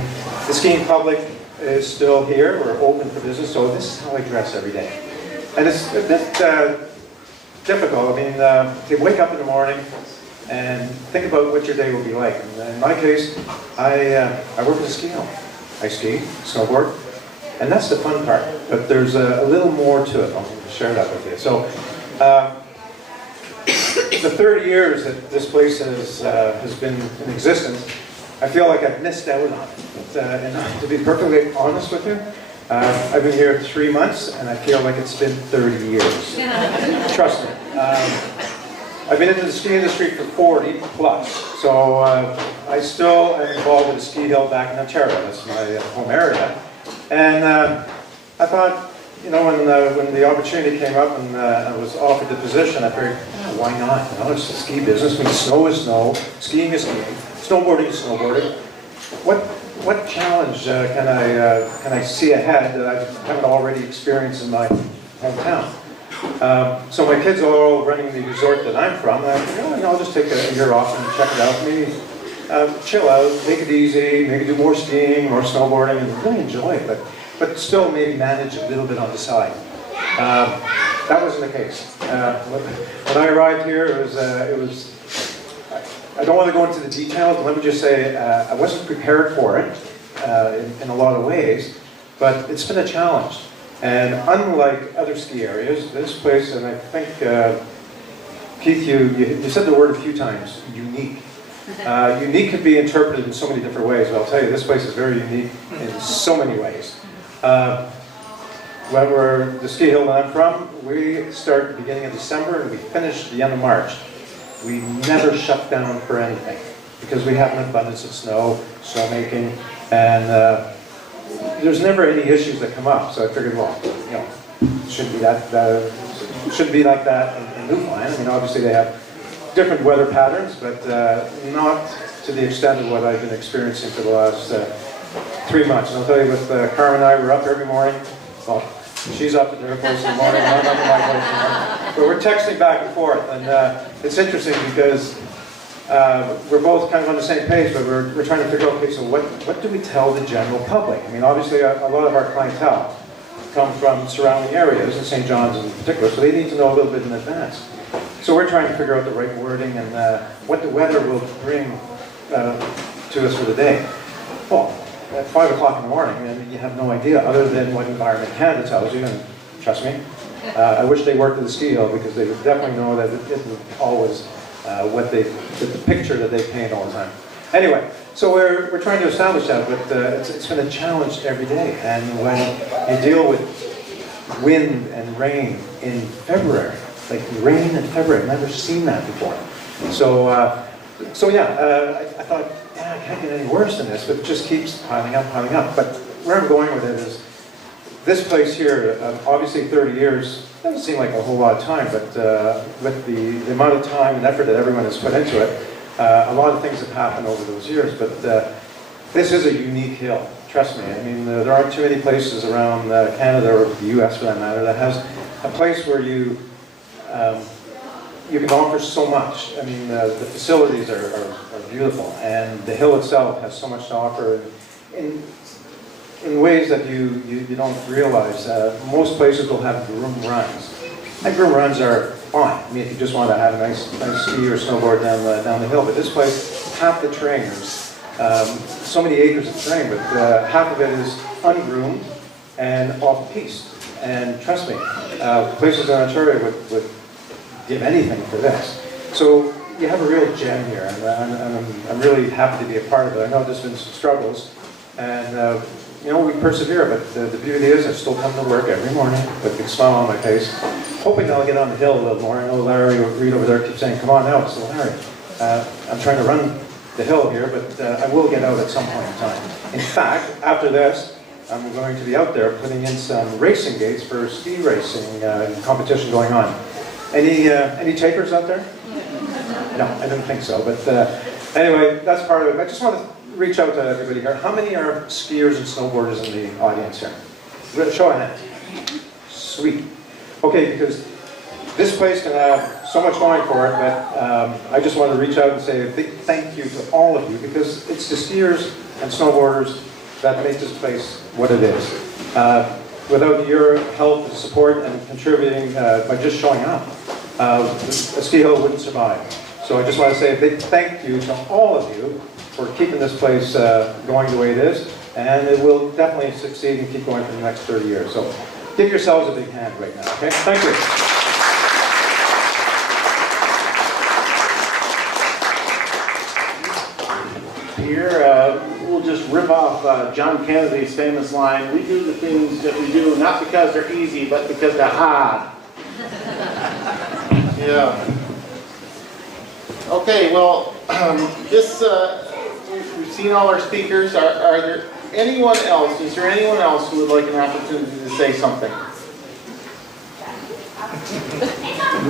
the skiing public is still here. We're open for business, so this is how I dress every day. And it's a bit difficult. I mean, to wake up in the morning and think about what your day will be like. And in my case, I work at a ski hill. I ski, snowboard, and that's the fun part. But there's a little more to it. I'll share that with you. So, the 30 years that this place has been in existence, I feel like I've missed out on it. And to be perfectly honest with you, I've been here 3 months, and I feel like it's been 30 years. Trust me. I've been into the ski industry for 40 plus, so I still am involved with the ski hill back in Ontario. That's my home area. And I thought, you know, when the opportunity came up and I was offered the position, I figured, oh, why not? You know, it's the ski business. When snow is snow, skiing is skiing, snowboarding is snowboarding. What challenge can I see ahead that I haven't already experienced in my hometown? So my kids are all running the resort that I'm from, and I thought, I'll just take a year off and check it out. Maybe chill out, take it easy, maybe do more skiing, more snowboarding, and really enjoy it, but still maybe manage a little bit on the side. That wasn't the case. When I arrived here, it was I don't want to go into the details, but let me just say I wasn't prepared for it in a lot of ways, but it's been a challenge. And unlike other ski areas, this place, and I think, Keith, you said the word a few times, unique. Unique could be interpreted in so many different ways, but I'll tell you, this place is very unique in so many ways. When we're the ski hill that I'm from, we start at the beginning of December and we finish at the end of March. We never shut down for anything because we have an abundance of snowmaking, and there's never any issues that come up. So I figured, well, you know, shouldn't be like that in Newfoundland. I mean, obviously they have different weather patterns, but not to the extent of what I've been experiencing for the last 3 months. And I'll tell you, with Carmen and I, we're up every morning. Well, she's up at her place in the morning, I'm up at my place in the morning. But we're texting back and forth, and it's interesting because we're both kind of on the same page, but we're trying to figure out, okay, so what do we tell the general public? I mean, obviously a lot of our clientele come from surrounding areas, and St. John's in particular, so they need to know a little bit in advance. So we're trying to figure out the right wording and what the weather will bring to us for the day. Well, at 5 o'clock in the morning, and you have no idea other than what Environment Canada tells you, and trust me, I wish they worked at the ski hill because they would definitely know that it would always the picture that they paint all the time. Anyway, so we're trying to establish that, but it's been a challenge every day. And when you deal with wind and rain in February, like rain in February, I've never seen that before. So yeah, I thought, yeah, it can't get any worse than this, but it just keeps piling up, piling up. But where I'm going with it is, this place here, obviously 30 years, doesn't seem like a whole lot of time, but with the amount of time and effort that everyone has put into it, a lot of things have happened over those years, but this is a unique hill, trust me. I mean, there aren't too many places around Canada or the US for that matter that has a place where you can offer so much. I mean, the facilities are beautiful, and the hill itself has so much to offer in ways that you don't realize. Most places will have groom runs. And groom runs are fine. I mean, if you just want to have a nice ski or snowboard down the hill. But this place, half the terrain, there's so many acres of terrain, but half of it is ungroomed and off-piste. And trust me, places in Ontario would give anything for this. So you have a real gem here, and I'm really happy to be a part of it. I know there's been some struggles, and you know, we persevere, but the beauty is I still come to work every morning with a big smile on my face, hoping that I'll get on the hill a little more. I know Larry or Reed over there keep saying, come on out. So Larry, I'm trying to run the hill here, but I will get out at some point in time. In fact, after this, I'm going to be out there putting in some racing gates for ski racing competition going on. Any takers out there? No, I didn't think so, but anyway, that's part of it. I just want to reach out to everybody here. How many are skiers and snowboarders in the audience here? Show of hands. Sweet. Okay, because this place can have so much going for it, but I just want to reach out and say a big thank you to all of you, because it's the skiers and snowboarders that make this place what it is. Without your help and support and contributing by just showing up, a ski hill wouldn't survive. So I just want to say a big thank you to all of you for keeping this place going the way it is, and it will definitely succeed and keep going for the next 30 years. So give yourselves a big hand right now, okay? Thank you. Here, we'll just rip off John Kennedy's famous line, we do the things that we do not because they're easy, but because they're hard. Yeah. Okay, well, we've seen all our speakers. Are there anyone else, is there anyone else who would like an opportunity to say something?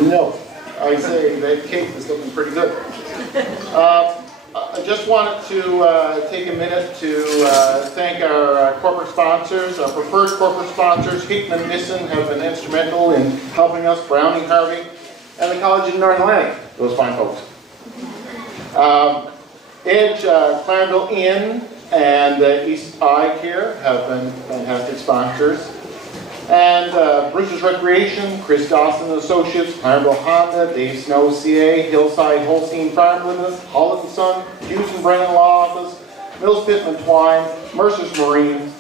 No. I say that cake is looking pretty good. I just wanted to take a minute to thank our corporate sponsors, our preferred corporate sponsors. Hickman Nissen have been instrumental in helping us, Browning Harvey, and the College of North Atlantic, those fine folks. Edge, Clarenville Inn, and East Eye Care have been fantastic sponsors. And Bruce's Recreation, Chris Dawson and Associates, Clarenville Honda, Dave Snow CA, Hillside Holstein Farm Limited, Holland & Son, Hughes and Brennan Law Office, Mills Pittman Twine, Mercer's Marine,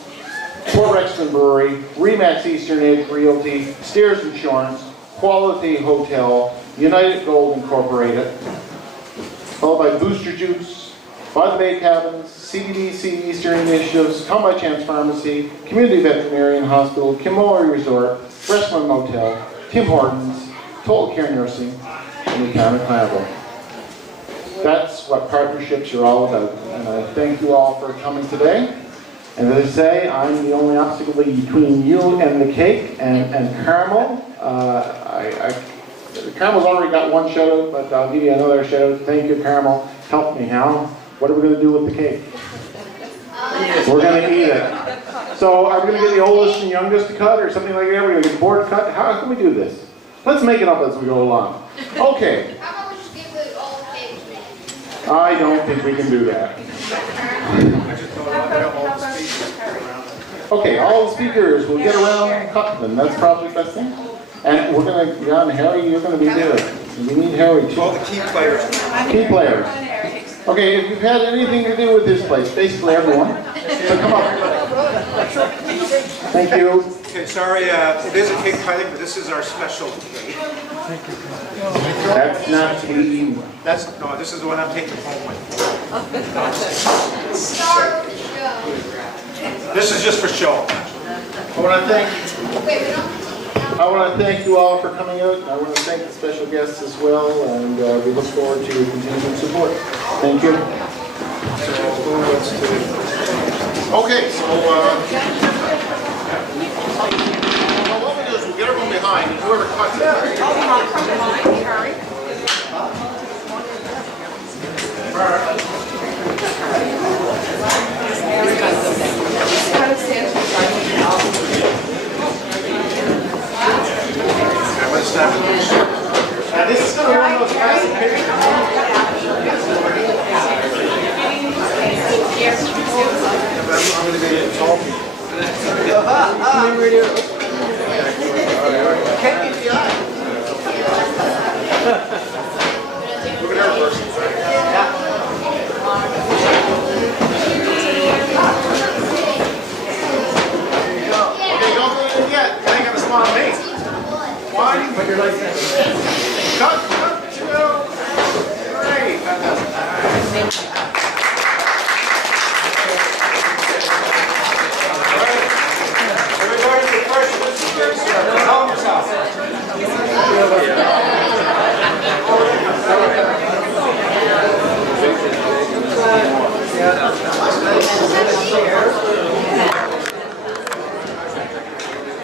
Port Rexton Brewery, Remax Eastern Edge Realty, Steers Insurance, Quality Hotel, United Gold Incorporated, followed by Booster Juice, By the Bay Cabins, CBDC Eastern Initiatives, Come by Chance Pharmacy, Community Veterinarian Hospital, Kimori Resort, Westland Motel, Tim Hortons, Total Care Nursing, and the Town of Clarenville. That's what partnerships are all about. And I thank you all for coming today. And as I say, I'm the only obstacle between you and the cake and caramel. Caramel's already got one shout out, but I'll give you another shout out. Thank you, Caramel. Help me, Hal. What are we going to do with the cake? We're going to eat it. So are we going to get the oldest and youngest to cut or something like that? We're going to get the board to cut? How can we do this? Let's make it up as we go along. Okay. How about we just give it all the cake to me? I don't think we can do that. Okay, all the speakers will get around and cut them. That's probably the best thing. And we're going to, Jan, Harry, you're going to be there. We need Harry too. All the key players. Key players. Okay, if you've had anything to do with this place, basically everyone, so come up. Thank you. Okay, sorry, it is a cake cutting, but this is our special cake. That's not to be eaten. No, this is the one I'm taking home with. Star of the show. This is just for show. I want to thank Wait, we don't. I want to thank you all for coming out. I want to thank the special guests as well, and we look forward to your continued support. Thank you. Okay, so what we'll do is we'll get everyone behind, and whoever cuts it. This is going to be one of those classic pictures. I'm going to be talking.